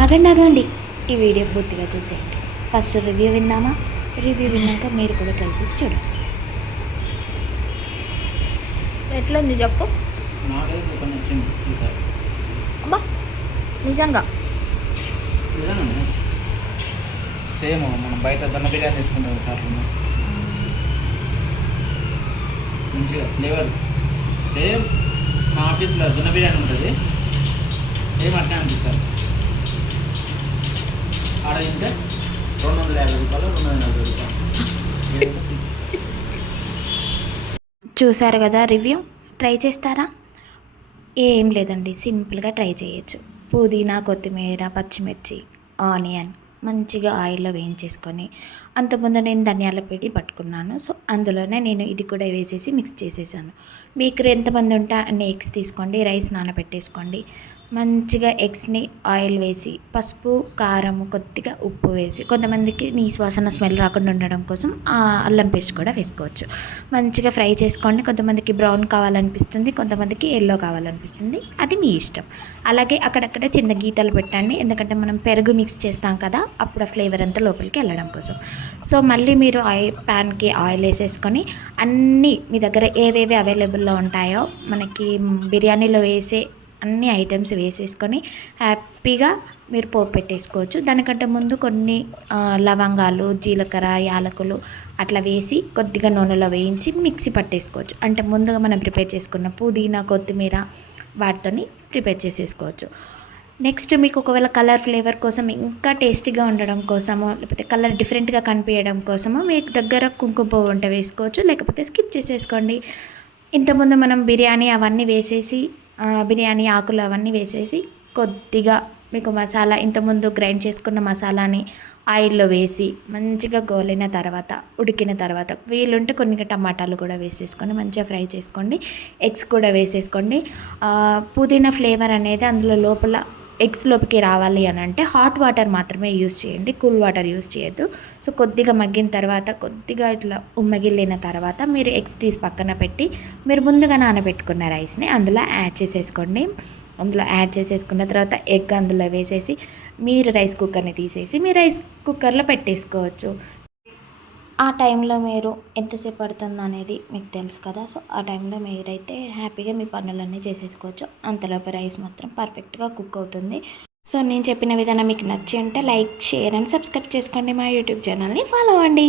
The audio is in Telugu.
ఆగండి ఆగండి, ఈ వీడియో పూర్తిగా చూసేయండి. ఫస్ట్ రివ్యూ విందామా? రివ్యూ విన్నాక మీరు కూడా ట్రై చేసి చూడండి. ఎట్లుంది చెప్పు. నాకైతే సూపర్ నచ్చింది ఈసారి. అబ్బా నిజంగా నిజంగానే సేమ్ మనం బయట దొన్న బిర్యానీ తెచ్చుకుంటాం సార్, మంచిగా ఫ్లేవర్ సేమ్. మా ఆఫీస్లో దొన్న బిర్యానీ ఉంటుంది, సేమ్ అట్నే అనిపిస్తారు. ఆడ తింటే 250 రూపాయలు, 240 రూపాయలు. చూసారు కదా రివ్యూ, ట్రై చేస్తారా? ఏం లేదండి, సింపుల్గా ట్రై చేయొచ్చు. పుదీనా, కొత్తిమీర, పచ్చిమిర్చి, ఆనియన్ మంచిగా ఆయిల్లో వేయించేసుకొని, అంతకుముందు నేను ధనియాల పొడి పట్టుకున్నాను. సో అందులోనే నేను ఇది కూడా వేసేసి మిక్స్ చేసేసాను. మీకు ఎంతమంది ఉంటే అన్ని ఎగ్స్ తీసుకోండి, రైస్ నానబెట్టేసుకోండి. మంచిగా ఎగ్స్ని ఆయిల్ వేసి, పసుపు, కారం, కొద్దిగా ఉప్పు వేసి, కొంతమందికి నీసు వాసన స్మెల్ రాకుండా ఉండడం కోసం అల్లం పేస్ట్ కూడా వేసుకోవచ్చు. మంచిగా ఫ్రై చేసుకోండి. కొంతమందికి బ్రౌన్ కావాలనిపిస్తుంది, కొంతమందికి ఎల్లో కావాలనిపిస్తుంది, అది మీ ఇష్టం. అలాగే అక్కడక్కడ చిన్న గీతలు పెట్టండి, ఎందుకంటే మనం పెరుగు మిక్స్ చేస్తాం కదా, అప్పుడు ఆ ఫ్లేవర్ అంతా లోపలికి వెళ్ళడం కోసం. సో మళ్ళీ మీరు ప్యాన్కి ఆయిల్ వేసేసుకొని, అన్నీ మీ దగ్గర ఏవేవి అవైలబుల్లో ఉంటాయో మనకి బిర్యానీలో వేసే అన్ని ఐటమ్స్ వేసేసుకొని హ్యాపీగా మీరు పోపు పెట్టేసుకోవచ్చు. దానికంటే ముందు కొన్ని లవంగాలు, జీలకర్ర, యాలకులు అట్లా వేసి కొద్దిగా నూనెలో వేయించి మిక్సీ పట్టేసుకోవచ్చు. అంటే ముందుగా మనం ప్రిపేర్ చేసుకున్న పుదీనా, కొత్తిమీర వాటితోని ప్రిపేర్ చేసేసుకోవచ్చు. నెక్స్ట్ మీకు ఒకవేళ కలర్ ఫ్లేవర్ కోసం, ఇంకా టేస్టీగా ఉండడం కోసమో, లేకపోతే కలర్ డిఫరెంట్గా కనిపించడం కోసమో మీకు దగ్గర కుంకుమ పువ్వు ఉంటే వేసుకోవచ్చు, లేకపోతే స్కిప్ చేసేసుకోండి. ఇంతకుముందు మనం బిర్యానీ అవన్నీ వేసేసి, బిర్యానీ ఆకులు అవన్నీ వేసేసి, కొద్దిగా మీకు మసాలా ఇంతకుముందు గ్రైండ్ చేసుకున్న మసాలాని ఆయిల్లో వేసి మంచిగా గోలిన తర్వాత, ఉడికిన తర్వాత వీలుంటే కొన్ని టమాటాలు కూడా వేసేసుకొని మంచిగా ఫ్రై చేసుకోండి. ఎగ్స్ కూడా వేసేసుకోండి. పుదీనా ఫ్లేవర్ అనేది అందులో లోపల ఎగ్స్ లోపలికి రావాలి అని అంటే హాట్ వాటర్ మాత్రమే యూస్ చేయండి, కూల్ వాటర్ యూస్ చేయొద్దు. సో కొద్దిగా మగ్గిన తర్వాత, కొద్దిగా ఇట్లా ఉమ్మగిల్లిన తర్వాత మీరు ఎగ్స్ తీసి పక్కన పెట్టి, మీరు ముందుగా నానబెట్టుకున్న రైస్ని అందులో యాడ్ చేసేసుకోండి. అందులో యాడ్ చేసేసుకున్న తర్వాత ఎగ్ అందులో వేసేసి, మీరు రైస్ కుక్కర్ని తీసేసి మీ రైస్ కుక్కర్లో పెట్టేసుకోవచ్చు. ఆ టైంలో మీరు ఎంతసేపు పడుతుంది అనేది మీకు తెలుసు కదా. సో ఆ టైంలో మీరైతే హ్యాపీగా మీ పనులన్నీ చేసేసుకోవచ్చు. అంతలోపు రైస్ మాత్రం పర్ఫెక్ట్గా కుక్ అవుతుంది. సో నేను చెప్పిన విధానం మీకు నచ్చి ఉంటే లైక్, షేర్ అండ్ సబ్స్క్రైబ్ చేసుకోండి. మా యూట్యూబ్ ఛానల్ని ఫాలో అవ్వండి.